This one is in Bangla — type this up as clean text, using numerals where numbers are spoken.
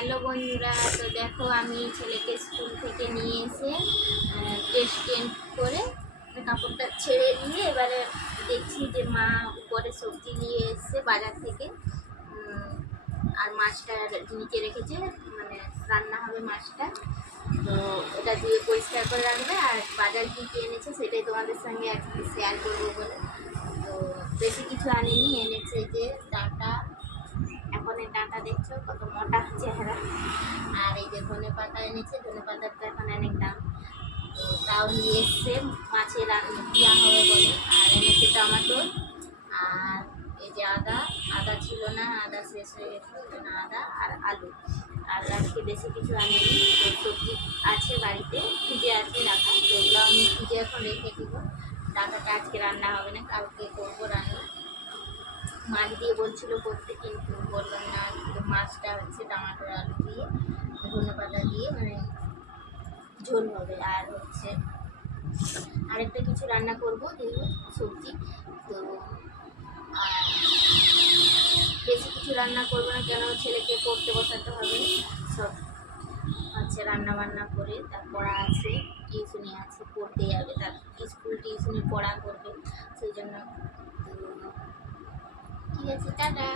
হ্যালো বন্ধুরা, তো দেখো আমি ছেলেকে স্কুল থেকে নিয়ে এসে টেস্ট টেন্ট করে কাপড়টা ছেড়ে দিয়ে এবারে দেখছি যে মা উপরে সবজি নিয়ে এসছে বাজার থেকে। আর মাছটা নিচে রেখেছে, মানে রান্না হবে মাছটা, তো ওটা দিয়ে পরিষ্কার করে রাখবে। আর বাজার কী কী এনেছে সেটাই তোমাদের সঙ্গে আজকে শেয়ার করবো বলে। তো বেশি কিছু আনেনি, এনেছে যে ডাঁটা, এখন এই ডাঁটা দেখছো কত মোটা চেহারা। আর এই যে ধনে পাতা এনেছে, ধনে পাতার তো এখন অনেক দাম, তো তাও নিয়ে এসছে মাছে দেওয়া হবে বলে। আর এনেছে টমেটো, আর এই যে আদা, আদা ছিল না, আদা শেষ হয়ে গেছে, ওই জন্য আদা আর আলু। আর আজকে বেশি কিছু আনেনি, তো সবজি আছে বাড়িতে, ফ্রিজে আছে রাখা, তো ওগুলো আমি ফ্রিজে এখন রেখে দিব। ডাঁটাটা আজকে রান্না হবে না, কালকে করবো রান্না। মাছ দিয়ে বলছিল করতে, কিন্তু বললাম না, মাছটা হচ্ছে টমাটোর আলু দিয়ে ধনে পাতা দিয়ে মানে ঝোল হবে। আর হচ্ছে আরেকটা কিছু রান্না করবো যেগুলো সবজি, তো আর বেশি কিছু রান্না করবো না, কেন ছেলেকে পড়তে বসাতে হবে। সব হচ্ছে রান্না বান্না করে, তার পড়া আছে, টিউশনি আছে, পড়তে যাবে, তার স্কুল টিউশনি পড়া করবে, সেই জন্য। তো ঠিক আছে, টাটা।